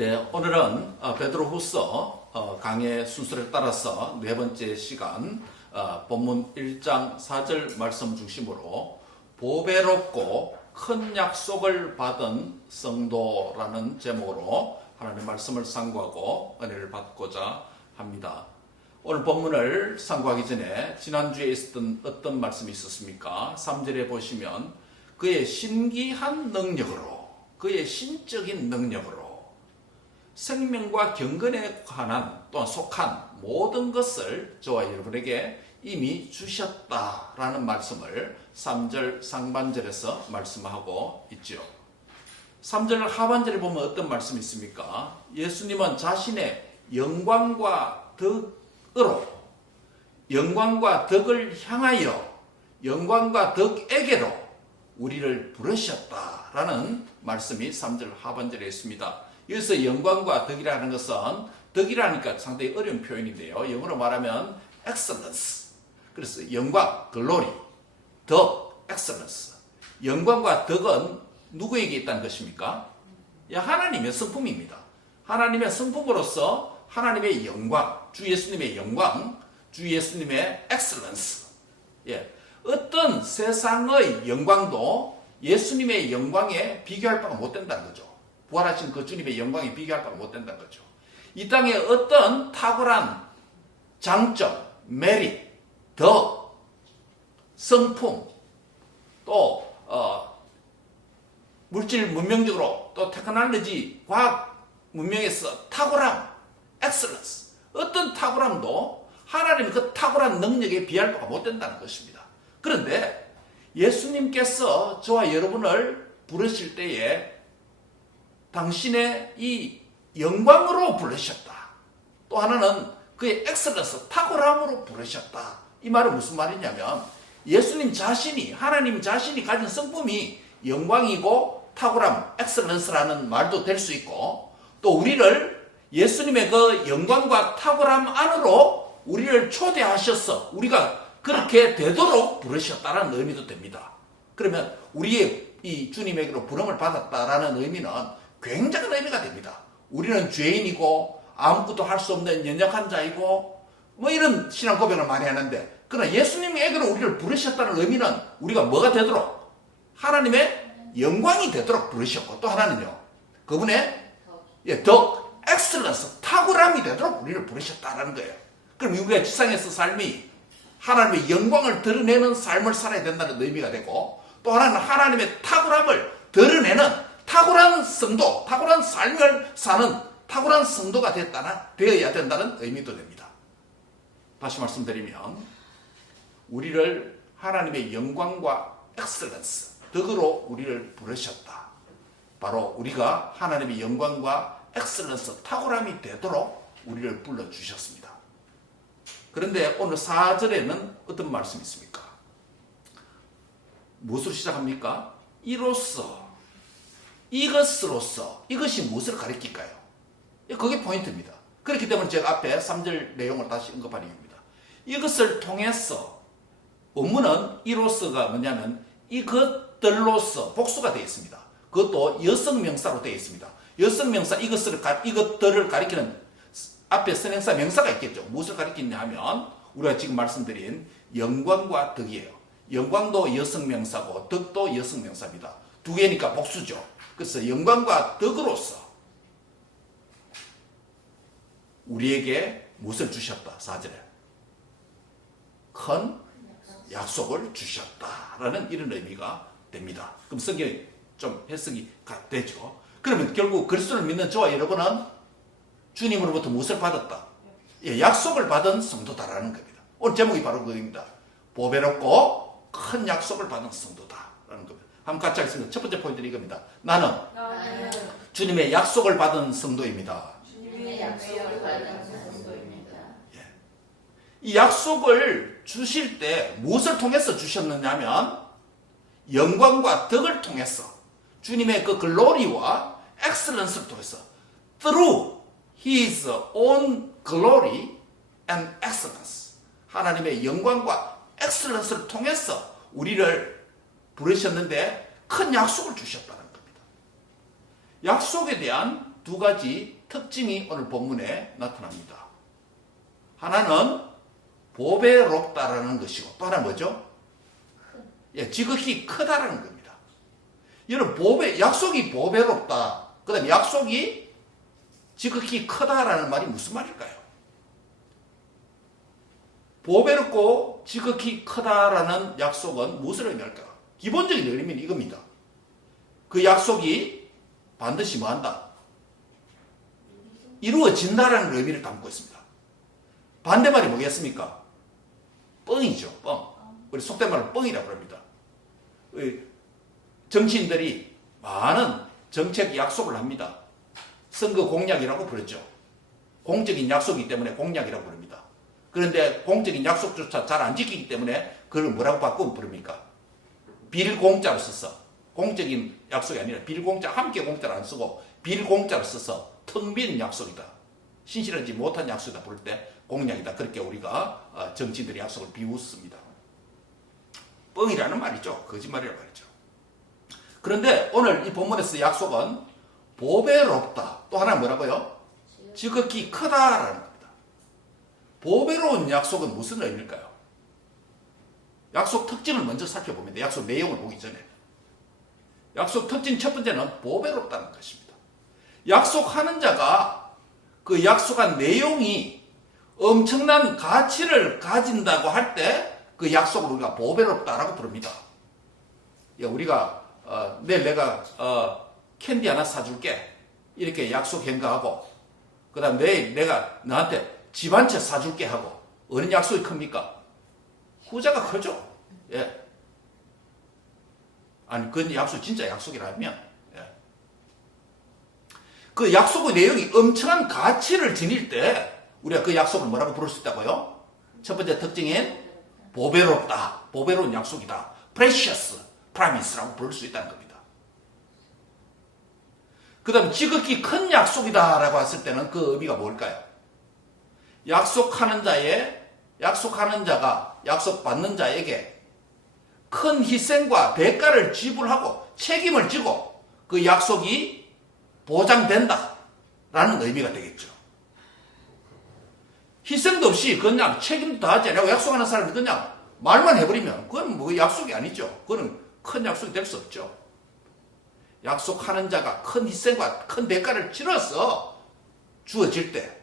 네, 오늘은 베드로후서 강의 순서를 따라서 네 번째 시간 본문 1장 4절 말씀 중심으로 보배롭고 큰 약속을 받은 성도라는 제목으로 하나님의 말씀을 상고하고 은혜를 받고자 합니다. 오늘 본문을 상고하기 전에 지난주에 있었던 어떤 말씀이 있었습니까? 3절에 보시면 그의 신기한 능력으로, 그의 신적인 능력으로 생명과 경건에 관한 또한 속한 모든 것을 저와 여러분에게 이미 주셨다라는 말씀을 3절 상반절에서 말씀하고 있죠. 3절 하반절에 보면 어떤 말씀이 있습니까? 예수님은 자신의 영광과 덕으로, 영광과 덕을 향하여, 영광과 덕에게로 우리를 부르셨다라는 말씀이 3절 하반절에 있습니다. 여기서 영광과 덕이라는 것은, 덕이라니까 상당히 어려운 표현인데요. 영어로 말하면 excellence. 그래서 영광, glory, 덕, excellence. 영광과 덕은 누구에게 있다는 것입니까? 하나님의 성품입니다. 하나님의 성품으로서 하나님의 영광, 주 예수님의 영광, 주 예수님의 excellence. 어떤 세상의 영광도 예수님의 영광에 비교할 바가 못 된다는 거죠. 부활하신 그 주님의 영광에 비교할 바가 못 된다는 거죠. 이 땅에 어떤 탁월한 장점, 메리트, 덕, 성품, 또 물질 문명적으로, 또 테크놀로지, 과학 문명에서 탁월함, 엑셀런스, 어떤 탁월함도 하나님의 그 탁월한 능력에 비할 바가 못 된다는 것입니다. 그런데 예수님께서 저와 여러분을 부르실 때에 당신의 이 영광으로 부르셨다. 또 하나는 그의 엑셀런스, 탁월함으로 부르셨다. 이 말은 무슨 말이냐면 예수님 자신이, 하나님 자신이 가진 성품이 영광이고 탁월함, 엑셀런스라는 말도 될 수 있고, 또 우리를 예수님의 그 영광과 탁월함 안으로 우리를 초대하셔서 우리가 그렇게 되도록 부르셨다는 의미도 됩니다. 그러면 우리의 이 주님에게로 부름을 받았다라는 의미는 굉장한 의미가 됩니다. 우리는 죄인이고 아무것도 할 수 없는 연약한 자이고 뭐 이런 신앙 고백을 많이 하는데, 그러나 예수님에게로 우리를 부르셨다는 의미는 우리가 뭐가 되도록? 하나님의 영광이 되도록 부르셨고, 또 하나는요, 그분의 덕, 엑셀런스, 탁월함이 되도록 우리를 부르셨다는 거예요. 그럼 우리가 지상에서 삶이 하나님의 영광을 드러내는 삶을 살아야 된다는 의미가 되고, 또 하나는 하나님의 탁월함을 드러내는 탁월한 성도, 탁월한 삶을 사는 탁월한 성도가 되어야 된다는 의미도 됩니다. 다시 말씀드리면 우리를 하나님의 영광과 엑셀런스, 덕으로 우리를 부르셨다. 바로 우리가 하나님의 영광과 엑셀런스, 탁월함이 되도록 우리를 불러주셨습니다. 그런데 오늘 4절에는 어떤 말씀이 있습니까? 무엇으로 시작합니까? 이로써, 이것으로써, 이것이 무엇을 가리킬까요? 그게 포인트입니다. 그렇기 때문에 제가 앞에 3절 내용을 다시 언급하는 이유입니다. 이것을 통해서, 원문은 이로써가 뭐냐면 이것들로서 복수가 되어 있습니다. 그것도 여성명사로 되어 있습니다. 여성명사 이것들을 가리키는 앞에 선행사 명사가 있겠죠. 무엇을 가리키냐 하면 우리가 지금 말씀드린 영광과 덕이에요. 영광도 여성명사고 덕도 여성명사입니다. 두 개니까 복수죠. 그래서 영광과 덕으로서 우리에게 무엇을 주셨다? 4절에 큰 약속을 주셨다라는 이런 의미가 됩니다. 그럼 성경이 좀 해석이 되죠. 그러면 결국 그리스도를 믿는 저와 여러분은 주님으로부터 무엇을 받았다? 약속을 받은 성도다라는 겁니다. 오늘 제목이 바로 그겁니다. 보배롭고 큰 약속을 받은 성도다라는 겁니다. 한번 같이 하겠습니다. 첫 번째 포인트는 이겁니다. 나는 주님의 약속을 받은 성도입니다. 주님의 약속을 받은 성도입니다. 이 약속을 주실 때 무엇을 통해서 주셨느냐면 영광과 덕을 통해서, 주님의 그 글로리와 엑셀런스를 통해서, through His own glory and excellence, 하나님의 영광과 엑셀런스를 통해서 우리를 부르셨는데 큰 약속을 주셨다는 겁니다. 약속에 대한 두 가지 특징이 오늘 본문에 나타납니다. 하나는 보배롭다라는 것이고 또 하나 뭐죠? 예, 지극히 크다라는 겁니다. 여러분 약속이 보배롭다. 그 다음에 약속이 지극히 크다라는 말이 무슨 말일까요? 보배롭고 지극히 크다라는 약속은 무엇을 의미할까? 기본적인 의미는 이겁니다. 그 약속이 반드시 뭐한다? 이루어진다라는 의미를 담고 있습니다. 반대말이 뭐겠습니까? 뻥이죠. 뻥. 우리 속된 말로 뻥이라고 합니다. 정치인들이 많은 정책 약속을 합니다. 선거 공약이라고 부르죠. 공적인 약속이기 때문에 공약이라고 부릅니다. 그런데 공적인 약속조차 잘 안 지키기 때문에 그걸 뭐라고 바꾸면 부릅니까? 빌공짜로 써서 공적인 약속이 아니라 빌공짜, 함께 공짜를 안 쓰고 빌공짜로 써서 텅 빈 약속이다. 신실하지 못한 약속이다 부를 때 공약이다. 그렇게 우리가 정치인들의 약속을 비웃습니다. 뻥이라는 말이죠. 거짓말이라는 말이죠. 그런데 오늘 이 본문에서 약속은 보배롭다. 또 하나 뭐라고요? 지극히 크다라는 겁니다. 보배로운 약속은 무슨 의미일까요? 약속 특징을 먼저 살펴봅니다. 약속 내용을 보기 전에. 약속 특징 첫 번째는 보배롭다는 것입니다. 약속하는 자가 그 약속한 내용이 엄청난 가치를 가진다고 할 때 그 약속을 우리가 보배롭다라고 부릅니다. 우리가 내일 내가 캔디 하나 사줄게 이렇게 약속 행가하고 그 다음 내일 내가 너한테 집 한 채 사줄게 하고 어느 약속이 큽니까? 후자가 크죠. 예. 아니 그 약속 진짜 약속이라면 그 약속의 내용이 엄청난 가치를 지닐 때 우리가 그 약속을 뭐라고 부를 수 있다고요? 첫 번째 특징인 보배롭다. 보배로운 약속이다. precious promise라고 부를 수 있다는 겁니다. 그 다음 지극히 큰 약속이다라고 했을 때는 그 의미가 뭘까요? 약속하는 자가 약속받는 자에게 큰 희생과 대가를 지불하고 책임을 지고 그 약속이 보장된다라는 의미가 되겠죠. 희생도 없이 그냥 책임도 다하지 않고 약속하는 사람이 그냥 말만 해버리면 그건 뭐 약속이 아니죠. 그건 큰 약속이 될 수 없죠. 약속하는 자가 큰 희생과 큰 대가를 치러서 주어질 때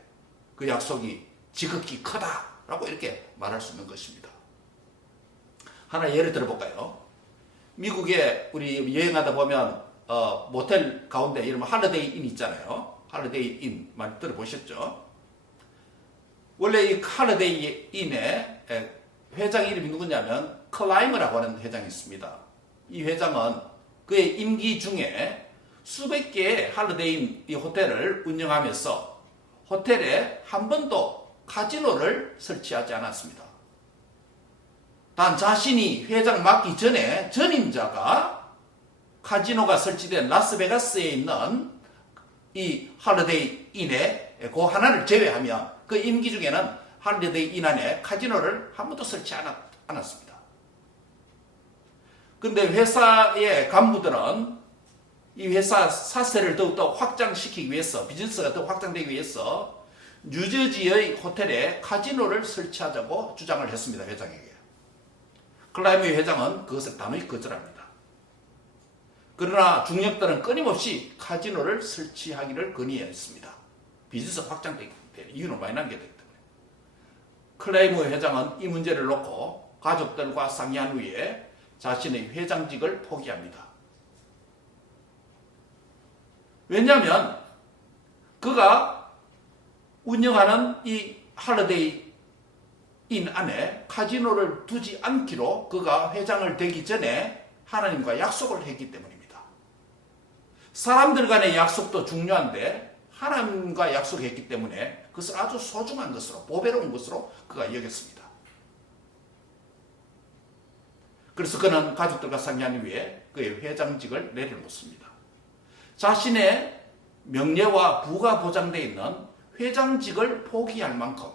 그 약속이 지극히 크다라고 이렇게 말할 수 있는 것입니다. 하나 예를 들어볼까요? 미국에 우리 여행하다 보면 모텔 가운데 이런 할리데이 인 있잖아요. 할리데이 인 많이 들어보셨죠? 원래 이 할리데이 인의 회장 이름이 누구냐면 클라이머라고 하는 회장이 있습니다. 이 회장은 그의 임기 중에 수백 개의 할리데이 인 호텔을 운영하면서 호텔에 한 번도 카지노를 설치하지 않았습니다. 단 자신이 회장 맡기 전에 전임자가 카지노가 설치된 라스베가스에 있는 이 할리데이 인의 그 하나를 제외하면 그 임기 중에는 할리데이 인 안에 카지노를 한 번도 설치 않았습니다. 그런데 회사의 간부들은 이 회사 사세를 더욱더 확장시키기 위해서 비즈니스가 더 확장되기 위해서 뉴저지의 호텔에 카지노를 설치하자고 주장을 했습니다. 회장에게. 클라이머 회장은 그것을 단호히 거절합니다. 그러나 중력들은 끊임없이 카지노를 설치하기를 건의했습니다. 비즈니스 확장되기 때문에 이유는 많이 남겨야 되기 때문에. 클라이머 회장은 이 문제를 놓고 가족들과 상의한 후에 자신의 회장직을 포기합니다. 왜냐하면 그가 운영하는 이 할리데이 인 안에 카지노를 두지 않기로 그가 회장을 되기 전에 하나님과 약속을 했기 때문입니다. 사람들 간의 약속도 중요한데 하나님과 약속했기 때문에 그것을 아주 소중한 것으로 보배로운 것으로 그가 여겼습니다. 그래서 그는 가족들과 상의한 후에 그의 회장직을 내려놓습니다. 자신의 명예와 부가 보장되어 있는 회장직을 포기할 만큼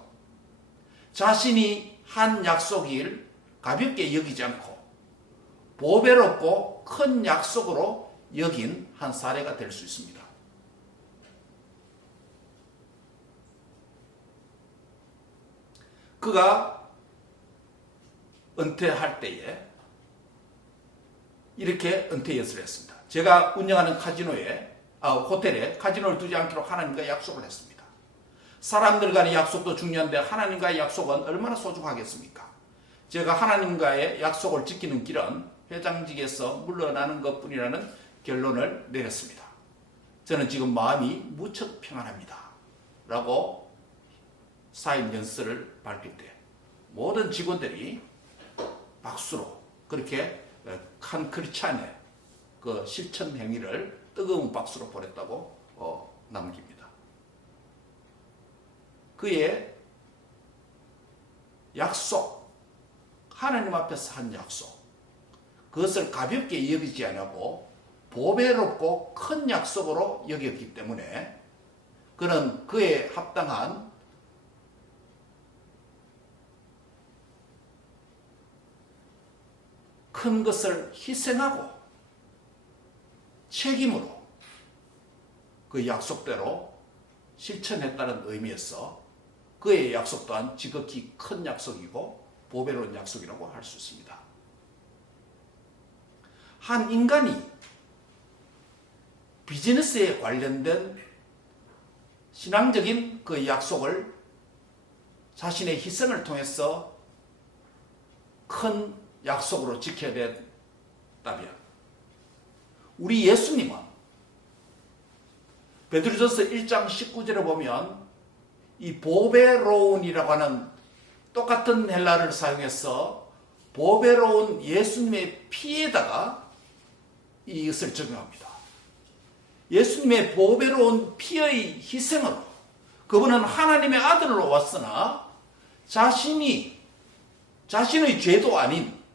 자신이 한 약속을 가볍게 여기지 않고 보배롭고 큰 약속으로 여긴 한 사례가 될 수 있습니다. 그가 은퇴할 때에 이렇게 은퇴 예술을 했습니다. 제가 운영하는 호텔에 카지노를 두지 않기로 하나님과 약속을 했습니다. 사람들 간의 약속도 중요한데 하나님과의 약속은 얼마나 소중하겠습니까? 제가 하나님과의 약속을 지키는 길은 회장직에서 물러나는 것뿐이라는 결론을 내렸습니다. 저는 지금 마음이 무척 평안합니다. 라고 사임 연설을 밝힐 때 모든 직원들이 박수로 그렇게 한 크리스찬의 그 실천 행위를 뜨거운 박수로 보냈다고 남깁니다. 그의 약속, 하나님 앞에서 한 약속, 그것을 가볍게 여기지 않고 보배롭고 큰 약속으로 여겼기 때문에 그는 그에 합당한 큰 것을 희생하고 책임으로 그 약속대로 실천했다는 의미에서 그의 약속 또한 지극히 큰 약속이고 보배로운 약속이라고 할 수 있습니다. 한 인간이 비즈니스에 관련된 신앙적인 그 약속을 자신의 희생을 통해서 큰 약속으로 지켜야 된다면 우리 예수님은 베드로전서 1장 19절에 보면 이 보배로운이라고 하는 똑같은 헬라어를 사용해서 보배로운 예수님의 피에다가 이것을 적용합니다. 예수님의 보배로운 피의 희생으로 그분은 하나님의 아들로 왔으나 자신의 죄도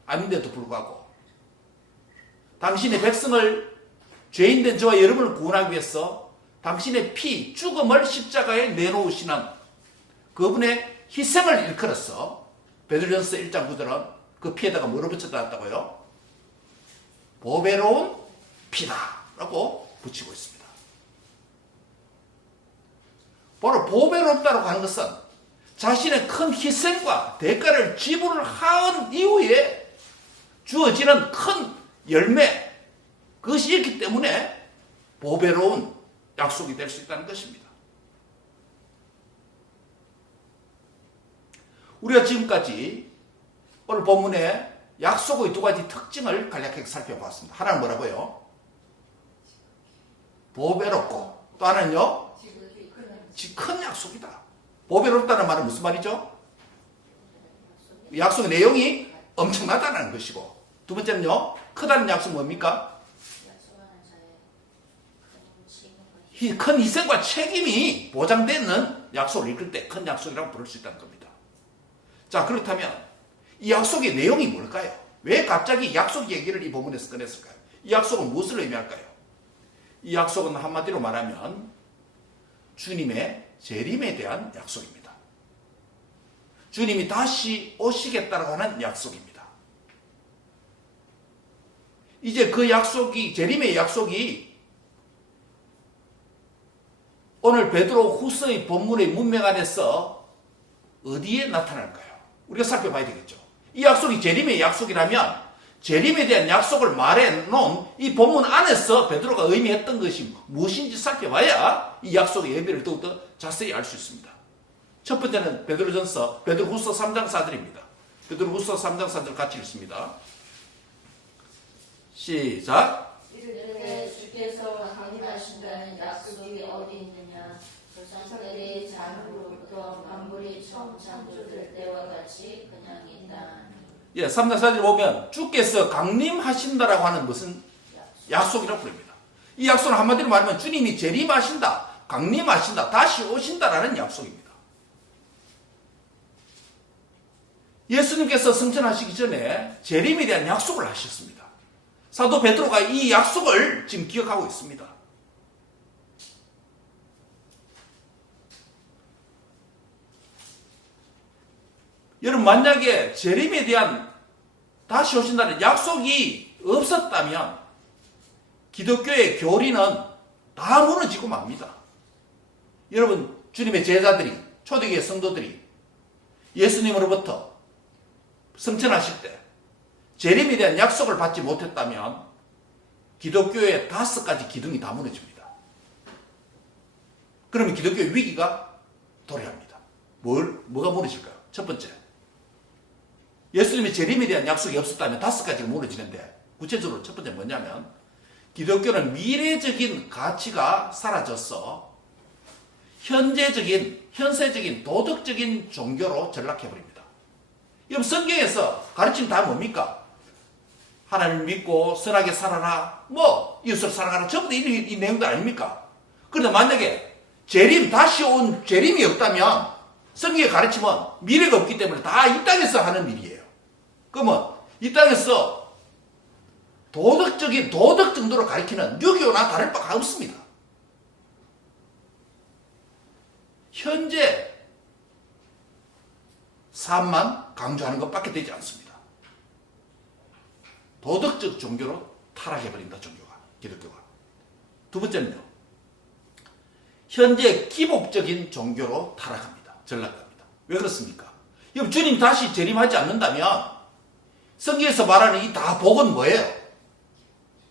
아닌데도 불구하고 당신의 백성을 죄인된 저와 여러분을 구원하기 위해서 당신의 피, 죽음을 십자가에 내놓으시는 그분의 희생을 일컬어서 베드로전서 1장 9절은 그 피에다가 뭐를 붙였다고요? 보배로운 피다라고 붙이고 있습니다. 바로 보배롭다고 하는 것은 자신의 큰 희생과 대가를 지불을 한 이후에 주어지는 큰 열매, 그것이 있기 때문에 보배로운 약속이 될 수 있다는 것입니다. 우리가 지금까지 오늘 본문에 약속의 두 가지 특징을 간략하게 살펴봤습니다. 하나는 뭐라고요? 보배롭고 또 하나는요? 큰 약속이다. 보배롭다는 말은 무슨 말이죠? 약속의 내용이 엄청나다는 것이고 두 번째는요? 크다는 약속은 뭡니까? 큰 희생과 책임이 보장되는 약속을 이끌 때 큰 약속이라고 부를 수 있다는 겁니다. 자, 그렇다면 이 약속의 내용이 뭘까요? 왜 갑자기 약속 얘기를 이 본문에서 꺼냈을까요? 이 약속은 무엇을 의미할까요? 이 약속은 한마디로 말하면 주님의 재림에 대한 약속입니다. 주님이 다시 오시겠다고 하는 약속입니다. 이제 그 약속이, 재림의 약속이 오늘 베드로 후서의 본문의 문맥 안에서 어디에 나타날까요? 우리가 살펴봐야 되겠죠. 이 약속이 재림의 약속이라면 재림에 대한 약속을 말해놓은 이 본문 안에서 베드로가 의미했던 것이 무엇인지 살펴봐야 이 약속의 의미를 더욱더 자세히 알 수 있습니다. 첫 번째는 베드로후서 3장 4절입니다. 베드로후서 3장 4절 같이 읽습니다. 시작. 이르되 주께서 강림하신다는 약속이 어디 있느냐? 조상들의 장으로부터 만물이 처음 창조될 때와 같이 그냥 있다. 예, 3장 4절 보면 주께서 강림하신다라고 하는 무슨 약속이라고 부릅니다. 이 약속은 한마디로 말하면 주님이 재림하신다, 강림하신다, 다시 오신다라는 약속입니다. 예수님께서 승천하시기 전에 재림에 대한 약속을 하셨습니다. 사도 베드로가 이 약속을 지금 기억하고 있습니다. 여러분, 만약에 재림에 대한 다시 오신다는 약속이 없었다면 기독교의 교리는 다 무너지고 맙니다. 여러분, 주님의 제자들이, 초대교회 성도들이 예수님으로부터 성천하실 때 재림에 대한 약속을 받지 못했다면 기독교의 5가지 기둥이 다 무너집니다. 그러면 기독교의 위기가 도래합니다. 뭐가 무너질까요? 첫 번째, 예수님의 재림에 대한 약속이 없었다면 5가지가 무너지는데, 구체적으로 첫 번째 뭐냐면 기독교는 미래적인 가치가 사라져서 현세적인 도덕적인 종교로 전락해버립니다. 여러분, 성경에서 가르침 다 뭡니까? 하나님을 믿고 선하게 살아라, 이웃을 사랑하라, 전부 다 이 내용도 아닙니까? 그런데 만약에 다시 온 재림이 없다면 성경의 가르침은 미래가 없기 때문에 다 이 땅에서 하는 일이에요. 그러면 이 땅에서 도덕 정도로 가르치는 유교나 다를 바가 없습니다. 현재 삶만 강조하는 것밖에 되지 않습니다. 도덕적 종교로 타락해버린다, 기독교가. 두 번째는요, 현재 기복적인 종교로 타락합니다. 전락합니다. 왜 그렇습니까? 여러분, 주님 다시 재림하지 않는다면 성경에서 말하는 이 다 복은 뭐예요?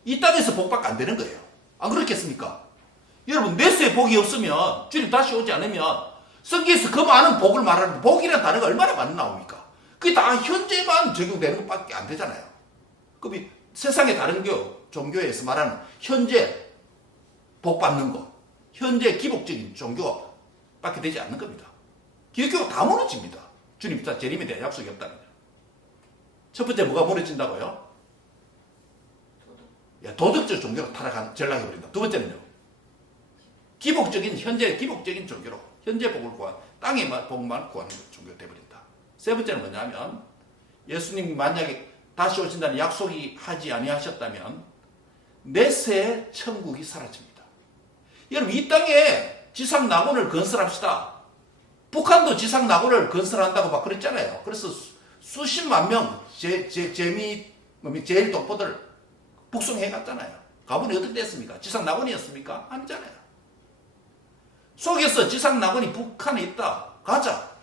이 땅에서 복밖에 안 되는 거예요. 안 그렇겠습니까? 여러분, 내수의 복이 없으면, 주님 다시 오지 않으면 성경에서 그 많은 복을 말하는데 복이라는 단어가 얼마나 많이 나옵니까? 그게 다 현재만 적용되는 것밖에 안 되잖아요. 그럼 세상의 다른 종교에서 말하는 현재 복 받는 것, 현재 기복적인 종교밖에 되지 않는 겁니다. 기독교가 다 무너집니다. 주님 재림에 대한 약속이 없다면. 첫 번째 뭐가 무너진다고요? 도덕적 종교로 전락해버린다. 두 번째는요, 현재 기복적인 종교로 현재 복을 땅의 복만 구하는 종교가 되어버린다. 세 번째는 뭐냐면, 예수님이 만약에 다시 오신다는 약속이 하지 아니하셨다면 내세의 천국이 사라집니다. 여러분, 이 땅에 지상 낙원을 건설합시다. 북한도 지상 낙원을 건설한다고 막 그랬잖아요. 그래서 수십만 명 제일 독보들 북송해 갔잖아요. 가보니 어떻게 됐습니까? 지상 낙원이었습니까? 아니잖아요. 속에서 지상 낙원이 북한에 있다. 가자.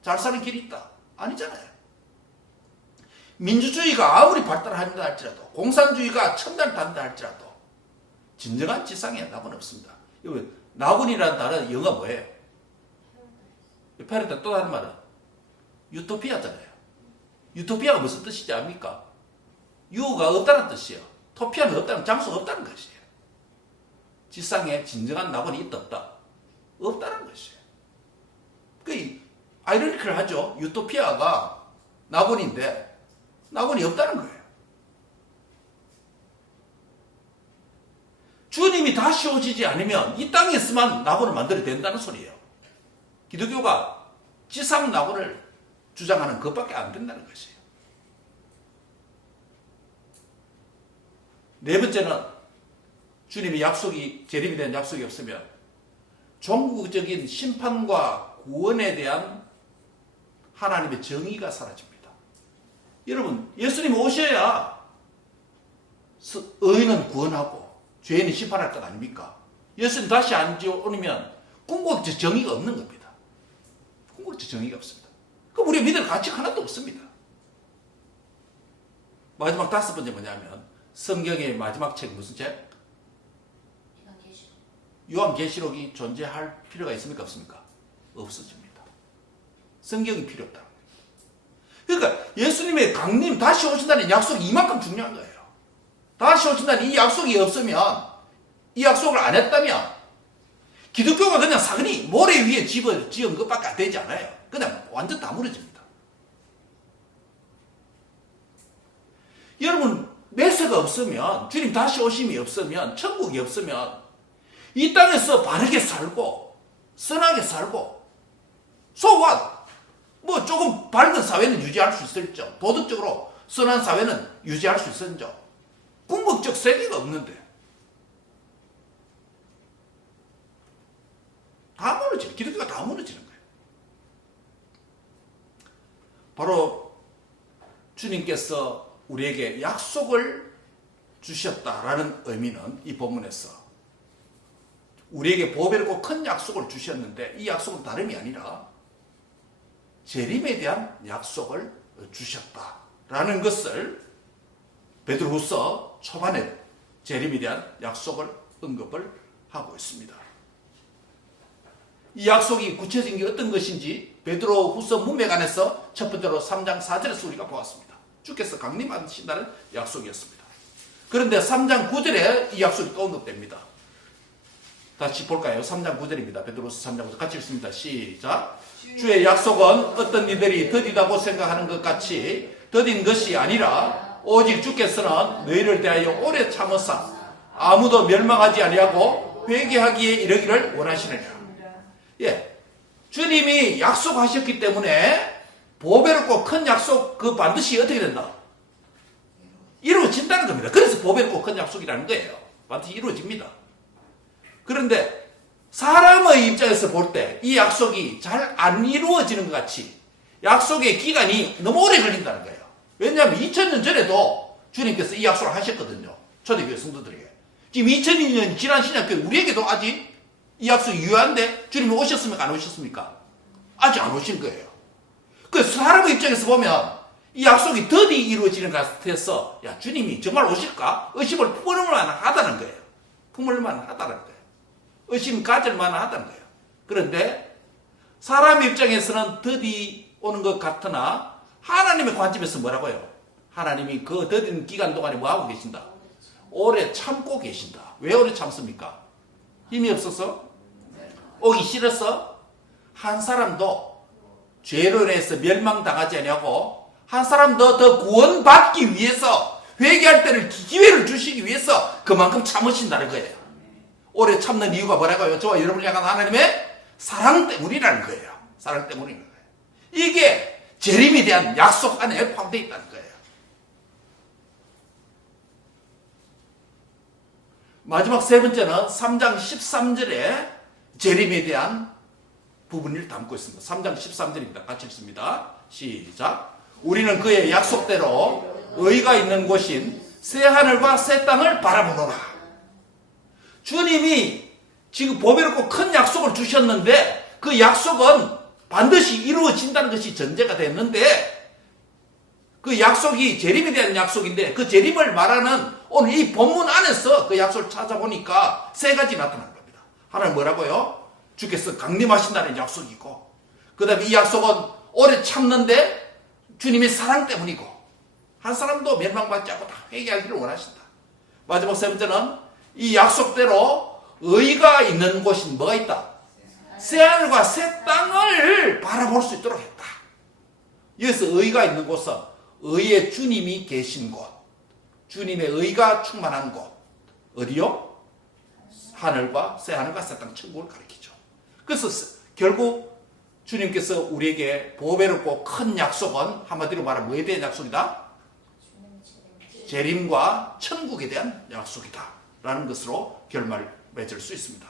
잘 사는 길이 있다. 아니잖아요. 민주주의가 아무리 발달한다 할지라도, 공산주의가 천달 단다 할지라도 진정한 지상에 낙원은 없습니다. 낙원이라는 단어 영어 뭐예요? 패러다 또 다른 말은 유토피아잖아요. 유토피아가 무슨 뜻이지 압니까? 유가 없다는 뜻이에요. 토피아는 없다는, 장소가 없다는 것이에요. 지상에 진정한 낙원이 있다 없다? 없다는 것이에요. 그 아이러니컬 하죠. 유토피아가 낙원인데 낙원이 없다는 거예요. 주님이 다시 오시지 않으면 이 땅에서만 낙원을 만들어야 된다는 소리예요. 기독교가 지상 낙원을 주장하는 것밖에 안 된다는 것이에요. 네 번째는 주님의 재림에 대한 약속이 없으면 종국적인 심판과 구원에 대한 하나님의 정의가 사라집니다. 여러분, 예수님 오셔야 의인은 구원하고 죄인은 심판할 것 아닙니까? 예수님 다시 안 오면 궁극적 정의가 없는 겁니다. 궁극적 정의가 없습니다. 그럼 우리가 믿을 가치가 하나도 없습니다. 마지막 5번째 뭐냐면, 성경의 마지막 책 무슨 책? 요한계시록이 존재할 필요가 있습니까? 없습니까? 없어집니다. 성경이 필요 없다. 그러니까 예수님의 강림, 다시 오신다는 약속이 이만큼 중요한 거예요. 다시 오신다는 이 약속이 없으면, 이 약속을 안 했다면 기독교가 그냥 사근이 모래 위에 지은 것밖에 되지 않아요. 그냥 완전 다 무너집니다. 여러분, 메시가 없으면, 주님 다시 오심이 없으면, 천국이 없으면 이 땅에서 바르게 살고 선하게 살고 so what? 조금 밝은 사회는 유지할 수 있을죠. 도덕적으로 선한 사회는 유지할 수 있을죠. 궁극적 세계가 없는데 다 무너지는, 기독교가 다 무너지는 거예요. 바로 주님께서 우리에게 약속을 주셨다라는 의미는 이 본문에서 우리에게 보배롭고 큰 약속을 주셨는데, 이 약속은 다름이 아니라 재림에 대한 약속을 주셨다라는 것을 베드로후서 초반에 재림에 대한 약속을 언급을 하고 있습니다. 이 약속이 구체적인 게 어떤 것인지 베드로후서 문맥안에서 첫 번째로 3장 4절에서 우리가 보았습니다. 주께서 강림하신다는 약속이었습니다. 그런데 3장 9절에 이 약속이 또 언급됩니다. 다시 볼까요? 3장 9절입니다. 베드로후서 3장 9절 같이 읽습니다. 시작. 주의 약속은 어떤 이들이 더디다고 생각하는 것 같이 더딘 것이 아니라 오직 주께서는 너희를 대하여 오래 참으사 아무도 멸망하지 아니하고 회개하기에 이르기를 원하시느니라. 예, 주님이 약속하셨기 때문에 보배롭고 큰 약속 그 반드시 어떻게 된다? 이루어진다는 겁니다. 그래서 보배롭고 큰 약속이라는 거예요. 반드시 이루어집니다. 그런데 사람의 입장에서 볼 때 이 약속이 잘 안 이루어지는 것 같이 약속의 기간이 너무 오래 걸린다는 거예요. 왜냐하면 2000년 전에도 주님께서 이 약속을 하셨거든요. 초대교회 성도들에게. 지금 2002년 지난 신약교회 우리에게도 아직 이 약속이 유효한데 주님이 오셨습니까? 안 오셨습니까? 아직 안 오신 거예요. 그 사람의 입장에서 보면 이 약속이 더디 이루어지는 것 같아서 야 주님이 정말 오실까? 의심을 품을 만하다는 거예요. 품을 만하다는 거예요. 의심 가질 만하다는 거예요. 그런데 사람의 입장에서는 더디 오는 것 같으나 하나님의 관점에서 뭐라고요? 하나님이 그 더딘 기간 동안에 뭐하고 계신다? 오래 참고 계신다. 왜 오래 참습니까? 힘이 없어서? 오기 싫어서? 한 사람도 죄로 인해서 멸망당하지 아니하고 한 사람도 더 구원받기 위해서 회개할 때를 기회를 주시기 위해서 그만큼 참으신다는 거예요. 오래 참는 이유가 뭐라고요? 저와 여러분을 향한 하나님의 사랑 때문이라는 거예요. 사랑 때문이라는 거예요. 이게 재림에 대한 약속 안에 포함되어 있다는 거예요. 마지막 세 번째는 3장 13절에 재림에 대한 부분을 담고 있습니다. 3장 13절입니다. 같이 읽습니다. 시작. 우리는 그의 약속대로 의가 있는 곳인 새 하늘과 새 땅을 바라보노라. 주님이 지금 보배롭고 큰 약속을 주셨는데 그 약속은 반드시 이루어진다는 것이 전제가 됐는데 그 약속이 재림에 대한 약속인데 그 재림을 말하는 오늘 이 본문 안에서 그 약속을 찾아보니까 세 가지 나타난 겁니다. 하나는 뭐라고요? 주께서 강림하신다는 약속이고 그 다음에 이 약속은 오래 참는데 주님의 사랑 때문이고 한 사람도 멸망받지 않고 다 회개하기를 원하신다. 마지막 세 번째는 이 약속대로 의가 있는 곳인 뭐가 있다? 새하늘과 새 땅을 바라볼 수 있도록 했다. 여기서 의가 있는 곳은 의의 주님이 계신 곳, 주님의 의가 충만한 곳, 어디요? 하늘과 새하늘과 새 땅 천국을 가리키죠. 그래서 결국 주님께서 우리에게 보배롭고 큰 약속은 한마디로 말하면 뭐에 대한 약속이다? 재림과 천국에 대한 약속이다 라는 것으로 결말을 맺을 수 있습니다.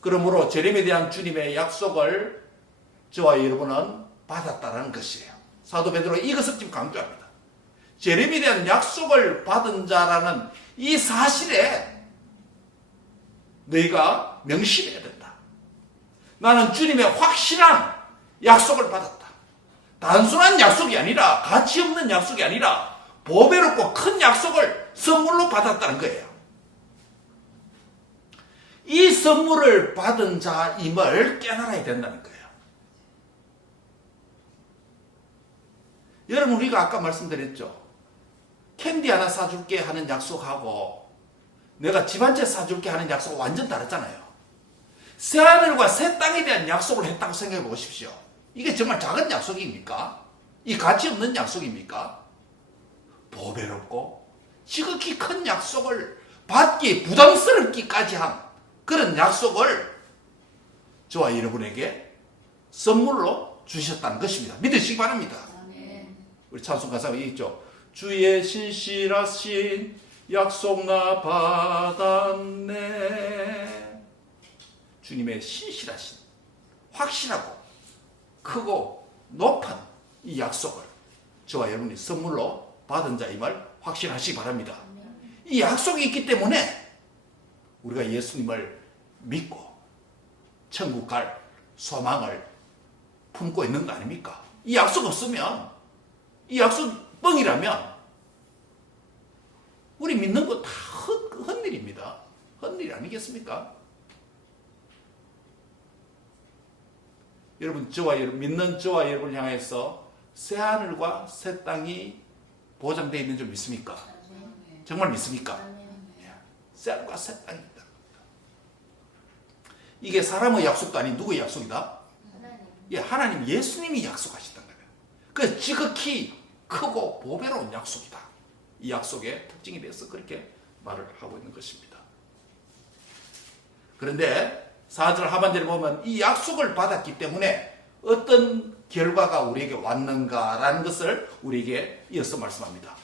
그러므로 재림에 대한 주님의 약속을 저와 여러분은 받았다는 것이에요. 사도 베드로가 이것을 지금 강조합니다. 재림에 대한 약속을 받은 자라는 이 사실에 너희가 명심해야 된다. 나는 주님의 확실한 약속을 받았다. 단순한 약속이 아니라 가치 없는 약속이 아니라 보배롭고 큰 약속을 선물로 받았다는 거예요. 이 선물을 받은 자임을 깨달아야 된다는 거예요. 여러분 우리가 아까 말씀드렸죠. 캔디 하나 사줄게 하는 약속하고 내가 집 한 채 사줄게 하는 약속은 완전 다르잖아요. 새하늘과 새 땅에 대한 약속을 했다고 생각해 보십시오. 이게 정말 작은 약속입니까? 이 가치 없는 약속입니까? 보배롭고 지극히 큰 약속을 받기 부담스럽기까지 한 그런 약속을 저와 여러분에게 선물로 주셨다는 것입니다. 믿으시기 바랍니다. 우리 찬송 가사가 있죠. 주의 신실하신 약속 나 받았네. 주님의 신실하신 확실하고 크고 높은 이 약속을 저와 여러분이 선물로 받은 자임을 확신하시기 바랍니다. 이 약속이 있기 때문에 우리가 예수님을 믿고 천국 갈 소망을 품고 있는 거 아닙니까? 이 약속 없으면, 이 약속 뻥이라면 우리 믿는 거 다 헛일입니다. 헛일 아니겠습니까? 여러분, 믿는 저와 여러분을 향해서 새하늘과 새 땅이 보장되어 있는 줄 믿습니까? 정말 믿습니까? 새하늘과 새 땅이 있다. 이게 사람의 약속도 아닌 누구의 약속이다? 하나님 예수님이 약속하셨던 거예요. 그래서 지극히 크고 보배로운 약속이다. 이 약속의 특징에 대해서 그렇게 말을 하고 있는 것입니다. 그런데 4절 하반절에 보면 이 약속을 받았기 때문에 어떤 결과가 우리에게 왔는가라는 것을 우리에게 이어서 말씀합니다.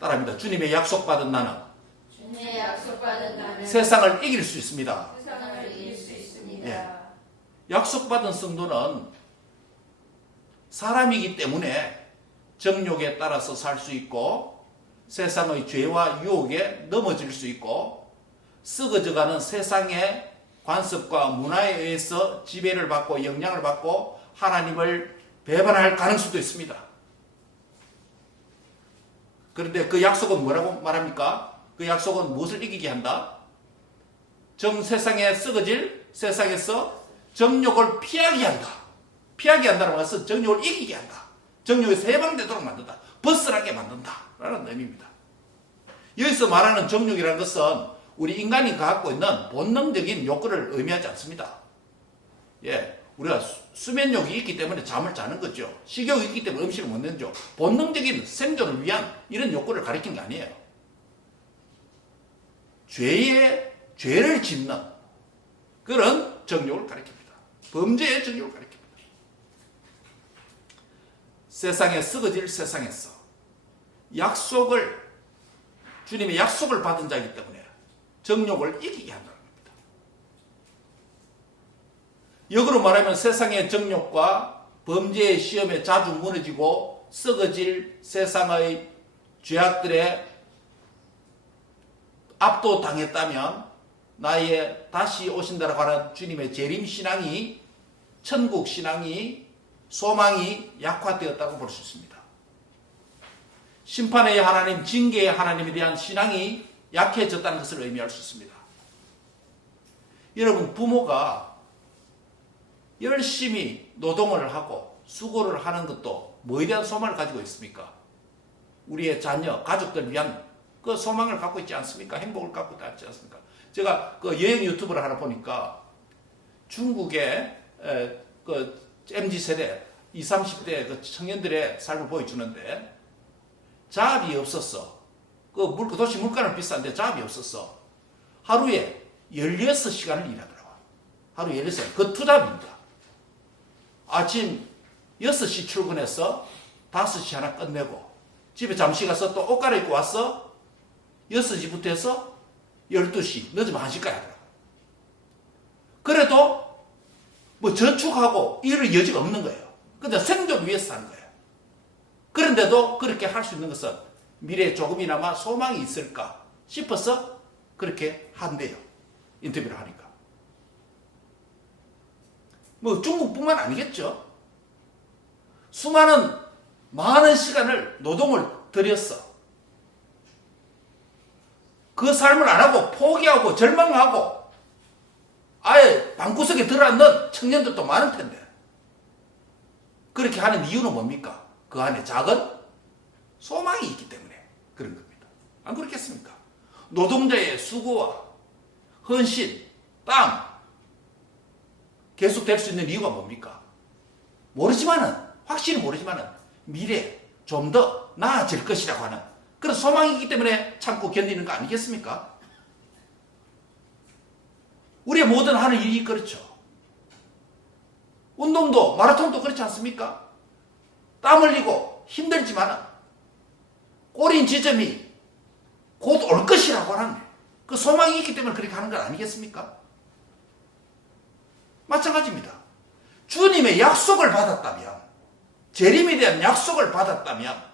따라합니다. 주님의 약속받은 나는 주님의 약속받은 나는 세상을 이길 수 있습니다. 세상을 이길 수 있습니다. 예. 약속받은 성도는 사람이기 때문에 정욕에 따라서 살 수 있고 세상의 죄와 유혹에 넘어질 수 있고 썩어져가는 세상의 관습과 문화에 의해서 지배를 받고 영향을 받고 하나님을 배반할 가능성도 있습니다. 그런데 그 약속은 뭐라고 말합니까? 그 약속은 무엇을 이기게 한다? 세상에 썩어질 세상에서 정욕을 피하게 한다. 피하게 한다는 것은 정욕을 이기게 한다. 정욕에서 해방되도록 만든다. 벗어나게 만든다. 라는 의미입니다. 여기서 말하는 정욕이라는 것은 우리 인간이 갖고 있는 본능적인 욕구를 의미하지 않습니다. 예, 우리가 수면욕이 있기 때문에 잠을 자는 거죠. 식욕이 있기 때문에 음식을 먹는 거죠. 본능적인 생존을 위한 이런 욕구를 가리키는 게 아니에요. 죄를 짓는 그런 정욕을 가리킵니다. 범죄의 정욕을 가리킵니다. 세상에 썩어질 세상에서 주님의 약속을 받은 자이기 때문에 정욕을 이기게 한다는 겁니다. 역으로 말하면 세상의 정욕과 범죄의 시험에 자주 무너지고 썩어질 세상의 죄악들에 압도당했다면 나의 다시 오신다라고 하는 주님의 재림신앙이 천국신앙이 소망이 약화되었다고 볼 수 있습니다. 심판의 하나님, 징계의 하나님에 대한 신앙이 약해졌다는 것을 의미할 수 있습니다. 여러분, 부모가 열심히 노동을 하고 수고를 하는 것도 뭐에 대한 소망을 가지고 있습니까? 우리의 자녀, 가족들 위한 그 소망을 갖고 있지 않습니까? 행복을 갖고 있지 않습니까? 제가 그 여행 유튜브를 하나 보니까 중국의 그 MZ세대 20, 30대 그 청년들의 삶을 보여주는데 잡이 없었어. 그 도시 물가는 비싼데 잡이 없었어. 하루에 16시간을 일하더라고. 하루에 16시간. 그 투잡입니다. 아침 6시 출근해서 5시 하나 끝내고 집에 잠시 가서 또 옷 갈아입고 와서 6시부터 해서 12시, 늦으면 1시까지 하더라고. 그래도 뭐 저축하고 이럴 여지가 없는 거예요. 근데 생존 위해서 사는 거예요. 그런데도 그렇게 할 수 있는 것은 미래에 조금이나마 소망이 있을까 싶어서 그렇게 한대요. 인터뷰를 하니까. 뭐 중국뿐만 아니겠죠. 수많은 많은 시간을 노동을 들였어. 그 삶을 안 하고 포기하고 절망하고 아예 방구석에 들어앉는 청년들도 많을 텐데 그렇게 하는 이유는 뭡니까? 그 안에 작은 소망이 있기 때문에 그런 겁니다. 안 그렇겠습니까? 노동자의 수고와 헌신, 땀 계속 될 수 있는 이유가 뭡니까? 확실히 모르지만은 미래에 좀 더 나아질 것이라고 하는 그런 소망이기 때문에 참고 견디는 거 아니겠습니까? 우리의 모든 하는 일이 그렇죠. 운동도 마라톤도 그렇지 않습니까? 땀 흘리고 힘들지만 꼬린 지점이 곧 올 것이라고 하는 그 소망이 있기 때문에 그렇게 하는 건 아니겠습니까? 마찬가지입니다. 주님의 약속을 받았다면 재림에 대한 약속을 받았다면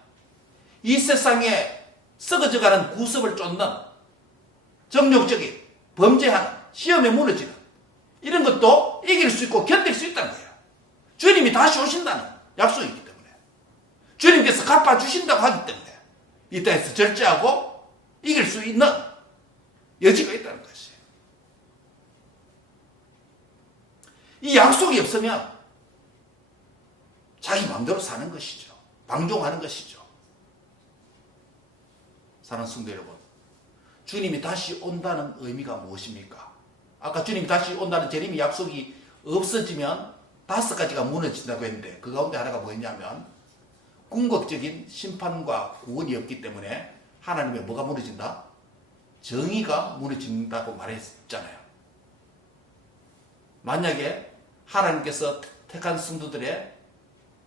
이 세상에 썩어져가는 구습을 쫓는 정욕적인 범죄하는 시험에 무너지는 이런 것도 이길 수 있고 견딜 수 있다는 거예요. 주님이 다시 오신다는 약속이 있기 때문에 주님께서 갚아주신다고 하기 때문에 이 땅에서 절제하고 이길 수 있는 여지가 있다는 것이에요. 이 약속이 없으면 자기 마음대로 사는 것이죠. 방종하는 것이죠. 사랑하는 성도 여러분, 주님이 다시 온다는 의미가 무엇입니까? 아까 주님이 다시 온다는 재림의 약속이 없어지면 5가지가 무너진다고 했는데 그 가운데 하나가 뭐였냐면 궁극적인 심판과 구원이 없기 때문에 하나님의 뭐가 무너진다? 정의가 무너진다고 말했잖아요. 만약에 하나님께서 택한 성도들의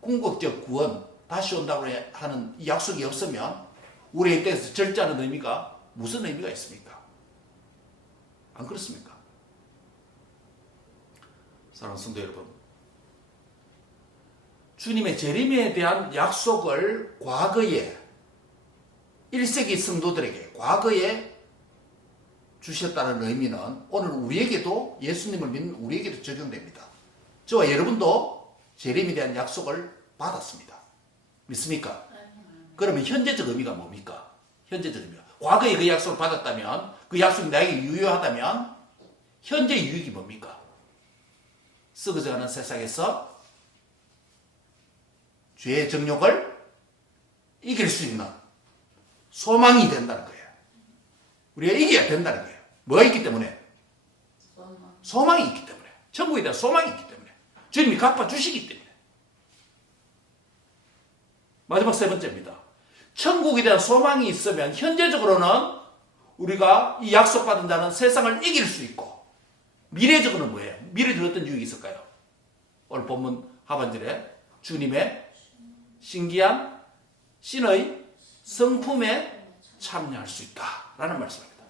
궁극적 구원, 다시 온다고 하는 이 약속이 없으면 우리에 대해서 절제하는 의미가 무슨 의미가 있습니까? 안 그렇습니까? 사랑하는 성도 여러분, 주님의 재림에 대한 약속을 과거에 1세기 성도들에게 과거에 주셨다는 의미는 오늘 우리에게도 예수님을 믿는 우리에게도 적용됩니다. 저와 여러분도 재림에 대한 약속을 받았습니다. 믿습니까? 그러면 현재적 의미가 뭡니까? 현재적 의미가 과거에 그 약속을 받았다면 그 약속이 나에게 유효하다면 현재 유익이 뭡니까? 썩어져가는 세상에서 죄의 정욕을 이길 수 있는 소망이 된다는 거예요. 우리가 이겨야 된다는 거예요. 뭐가 있기 때문에? 소망이 있기 때문에. 천국에 대한 소망이 있기 때문에. 주님이 갚아주시기 때문에. 마지막 3번째입니다. 천국에 대한 소망이 있으면 현재적으로는 우리가 이 약속받은 자는 세상을 이길 수 있고 미래적으로는 뭐예요? 미래적으로 어떤 유익이 있을까요? 오늘 본문 하반절에 주님의 신기한 신의 성품에 참여할 수 있다라는 말씀입니다.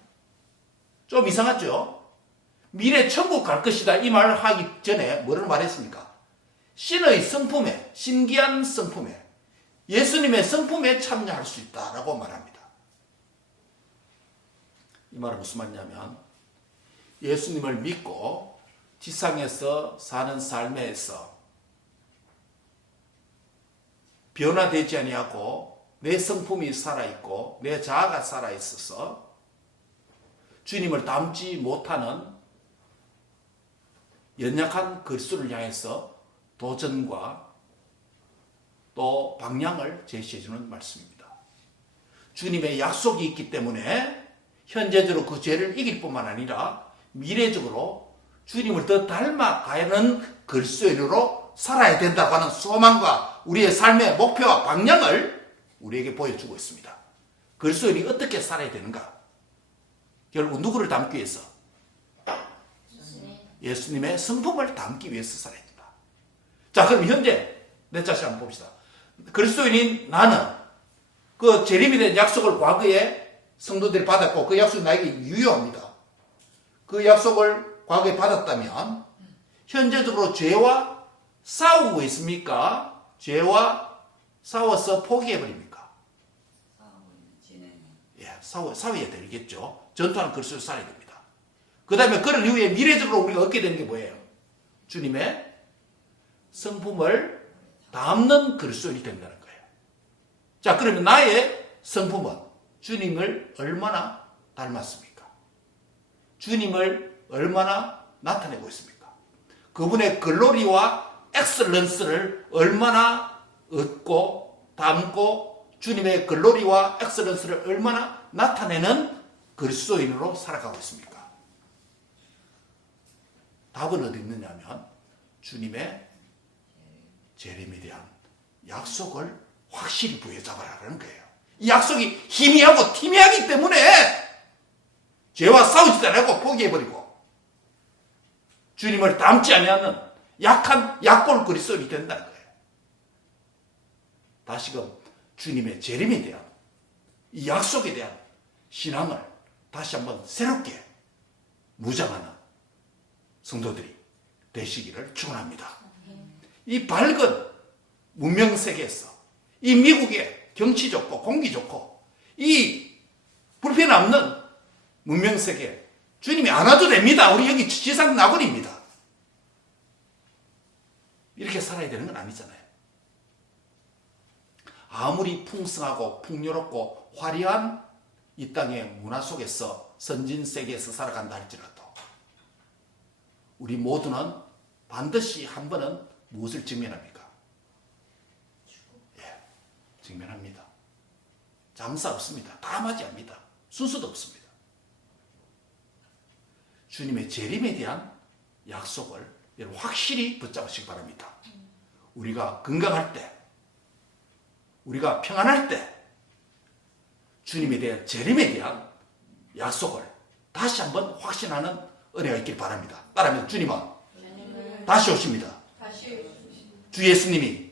좀 이상하죠? 미래 천국 갈 것이다 이 말을 하기 전에 뭐를 말했습니까? 신의 성품에, 신기한 성품에, 예수님의 성품에 참여할 수 있다라고 말합니다. 이 말은 무슨 말이냐면 예수님을 믿고 지상에서 사는 삶에서 변화되지 아니하고 내 성품이 살아있고 내 자아가 살아있어서 주님을 닮지 못하는 연약한 그리스도를 향해서 도전과 또 방향을 제시해주는 말씀입니다. 주님의 약속이 있기 때문에 현재적으로 그 죄를 이길 뿐만 아니라 미래적으로 주님을 더 닮아가는 그리스도인으로 살아야 된다고 하는 소망과 우리의 삶의 목표와 방향을 우리에게 보여주고 있습니다. 그리스도인이 어떻게 살아야 되는가? 결국 누구를 닮기 위해서? 예수님의 성품을 담기 위해서 살아야 된다. 자, 그럼 현재 내 자신 한번 봅시다. 그리스도인인 나는 그 재림에 대한 약속을 과거에 성도들이 받았고 그 약속이 나에게 유효합니다. 그 약속을 과거에 받았다면 현재적으로 죄와 싸우고 있습니까? 죄와 싸워서 포기해버립니까? 예, 싸워야 되겠죠. 전투하는 그리스도를 살아야 됩니다. 그 다음에 그런 이후에 미래적으로 우리가 얻게 되는 게 뭐예요? 주님의 성품을 담는 그리스도인이 된다는 거예요. 자, 그러면 나의 성품은 주님을 얼마나 닮았습니까? 주님을 얼마나 나타내고 있습니까? 그분의 글로리와 엑셀런스를 얼마나 얻고 담고 주님의 글로리와 엑셀런스를 얼마나 나타내는 그리스도인으로 살아가고 있습니까? 답은 어디 있느냐면 주님의 재림에 대한 약속을 확실히 부여잡아라는 거예요. 이 약속이 희미하고 티미하기 때문에 죄와 싸우지도 않고 포기해버리고 주님을 닮지 아니하는 약한 약골 그리스도인이 된다는 거예요. 다시금 주님의 재림에 대한 이 약속에 대한 신앙을 다시 한번 새롭게 무장하는 성도들이 되시기를 축원합니다. 이 밝은 문명 세계에서 이 미국의 경치 좋고 공기 좋고 이 불편 없는 문명 세계 주님이 안 와도 됩니다. 우리 여기 지상 나골입니다. 이렇게 살아야 되는 건 아니잖아요. 아무리 풍성하고 풍요롭고 화려한 이 땅의 문화 속에서 선진 세계에서 살아간다 할지라도 우리 모두는 반드시 한 번은 무엇을 직면합니까? 예, 직면합니다. 잠사 없습니다. 다 맞이합니다. 순서도 없습니다. 주님의 재림에 대한 약속을 여러분 확실히 붙잡으시기 바랍니다. 우리가 건강할 때, 우리가 평안할 때 주님에 대한 재림에 대한 약속을 다시 한번 확신하는 은혜가 있길 바랍니다. 따라하면 주님은 다시 오십니다. 주 예수님이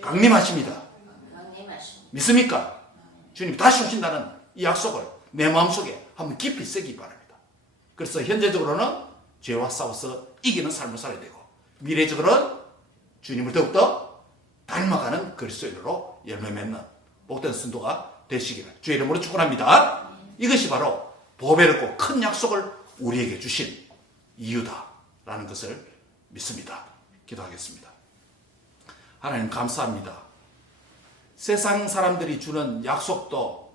강림하십니다. 믿습니까? 주님 다시 오신다는 이 약속을 내 마음속에 한번 깊이 새기기 바랍니다. 그래서 현재적으로는 죄와 싸워서 이기는 삶을 살아야 되고 미래적으로는 주님을 더욱더 닮아가는 그리스도인으로 열매 맺는 복된 순도가 되시기를 주의 이름으로 축원합니다. 이것이 바로 보배롭고 큰 약속을 우리에게 주신 이유다라는 것을 믿습니다. 기도하겠습니다. 하나님 감사합니다. 세상 사람들이 주는 약속도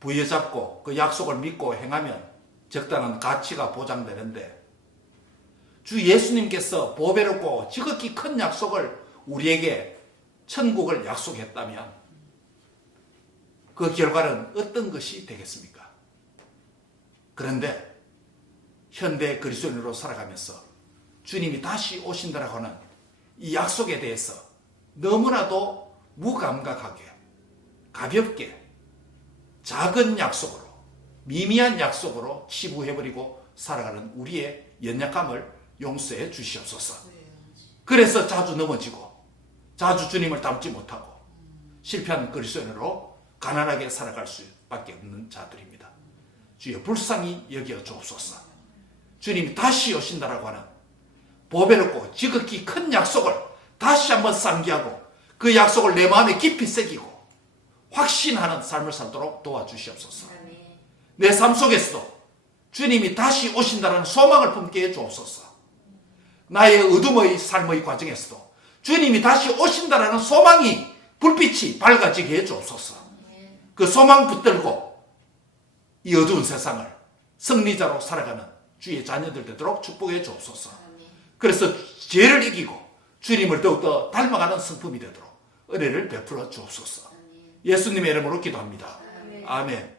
부여잡고 그 약속을 믿고 행하면 적당한 가치가 보장되는데 주 예수님께서 보배롭고 지극히 큰 약속을 우리에게 천국을 약속했다면 그 결과는 어떤 것이 되겠습니까? 그런데 현대 그리스도인으로 살아가면서 주님이 다시 오신다라고 하는 이 약속에 대해서 너무나도 무감각하게 가볍게 작은 약속으로 미미한 약속으로 치부해버리고 살아가는 우리의 연약함을 용서해 주시옵소서. 그래서 자주 넘어지고 자주 주님을 닮지 못하고 실패한 그리스도인으로 가난하게 살아갈 수밖에 없는 자들입니다. 주여 불쌍히 여겨 주옵소서. 주님이 다시 오신다라고 하는 보배롭고 지극히 큰 약속을 다시 한번 상기하고 그 약속을 내 마음에 깊이 새기고 확신하는 삶을 살도록 도와주시옵소서. 내 삶 속에서도 주님이 다시 오신다는 소망을 품게 해 주옵소서. 나의 어둠의 삶의 과정에서도 주님이 다시 오신다는 소망이 불빛이 밝아지게 해 주옵소서. 그 소망 붙들고 이 어두운 세상을 승리자로 살아가는 주의 자녀들 되도록 축복해 주옵소서. 그래서 죄를 이기고 주님을 더욱더 닮아가는 성품이 되도록 은혜를 베풀어 주옵소서. 예수님의 이름으로 기도합니다. 아멘.